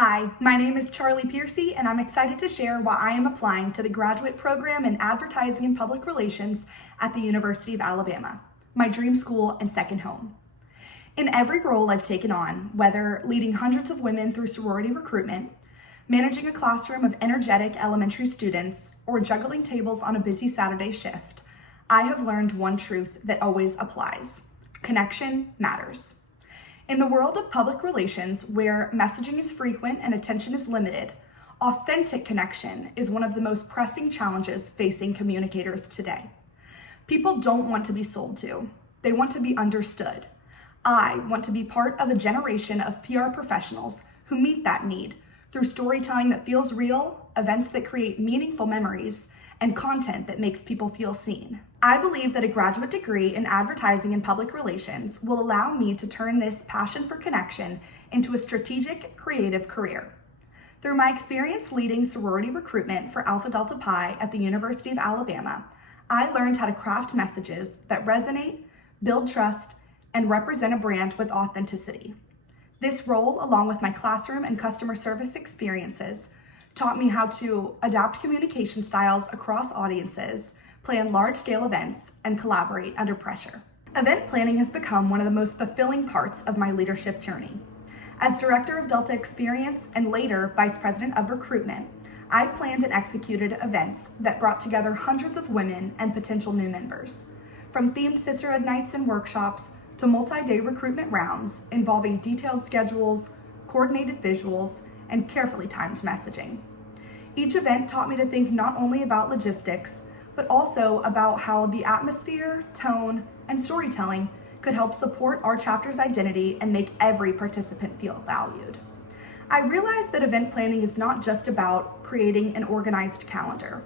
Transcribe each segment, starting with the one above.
Hi, my name is Charley Piercy, and I'm excited to share why I am applying to the graduate program in Advertising and Public Relations at the University of Alabama, my dream school and second home. In every role I've taken on, whether leading hundreds of women through sorority recruitment, managing a classroom of energetic elementary students, or juggling tables on a busy Saturday shift, I have learned one truth that always applies: connection matters. In the world of public relations, where messaging is frequent and attention is limited, authentic connection is one of the most pressing challenges facing communicators today. People don't want to be sold to. They want to be understood. I want to be part of a generation of PR professionals who meet that need through storytelling that feels real, events that create meaningful memories, and content that makes people feel seen. I believe that a graduate degree in advertising and public relations will allow me to turn this passion for connection into a strategic, creative career. Through my experience leading sorority recruitment for Alpha Delta Pi at the University of Alabama, I learned how to craft messages that resonate, build trust, and represent a brand with authenticity. This role, along with my classroom and customer service experiences, taught me how to adapt communication styles across audiences, plan large-scale events, and collaborate under pressure. Event planning has become one of the most fulfilling parts of my leadership journey. As Director of Delta Experience and later Vice President of Recruitment, I planned and executed events that brought together hundreds of women and potential new members. From themed sisterhood nights and workshops to multi-day recruitment rounds involving detailed schedules, coordinated visuals, and carefully timed messaging. Each event taught me to think not only about logistics, but also about how the atmosphere, tone, and storytelling could help support our chapter's identity and make every participant feel valued. I realized that event planning is not just about creating an organized calendar.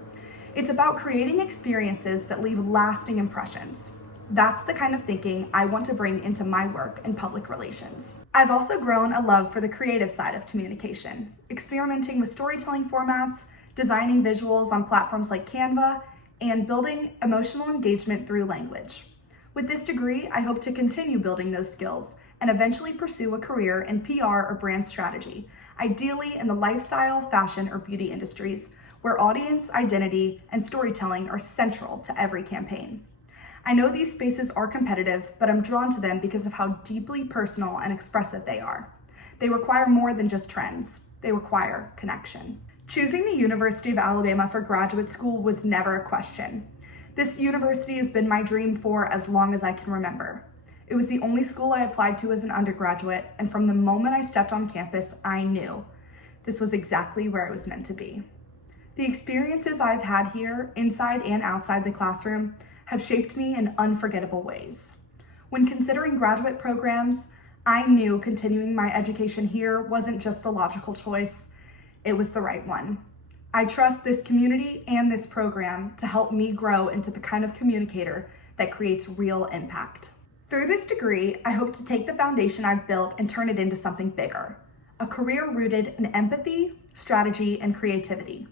It's about creating experiences that leave lasting impressions. That's the kind of thinking I want to bring into my work in public relations. I've also grown a love for the creative side of communication, experimenting with storytelling formats, designing visuals on platforms like Canva, and building emotional engagement through language. With this degree, I hope to continue building those skills and eventually pursue a career in PR or brand strategy, ideally in the lifestyle, fashion, or beauty industries, where audience, identity, and storytelling are central to every campaign. I know these spaces are competitive, but I'm drawn to them because of how deeply personal and expressive they are. They require more than just trends. They require connection. Choosing the University of Alabama for graduate school was never a question. This university has been my dream for as long as I can remember. It was the only school I applied to as an undergraduate, and from the moment I stepped on campus, I knew this was exactly where it was meant to be. The experiences I've had here, inside and outside the classroom, have shaped me in unforgettable ways. When considering graduate programs, I knew continuing my education here wasn't just the logical choice, it was the right one. I trust this community and this program to help me grow into the kind of communicator that creates real impact. Through this degree, I hope to take the foundation I've built and turn it into something bigger, a career rooted in empathy, strategy, and creativity.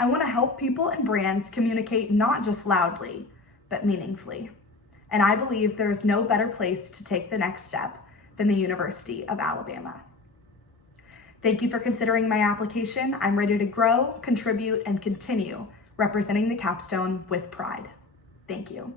I want to help people and brands communicate not just loudly, but meaningfully. And I believe there is no better place to take the next step than the University of Alabama. Thank you for considering my application. I'm ready to grow, contribute, and continue representing the capstone with pride. Thank you.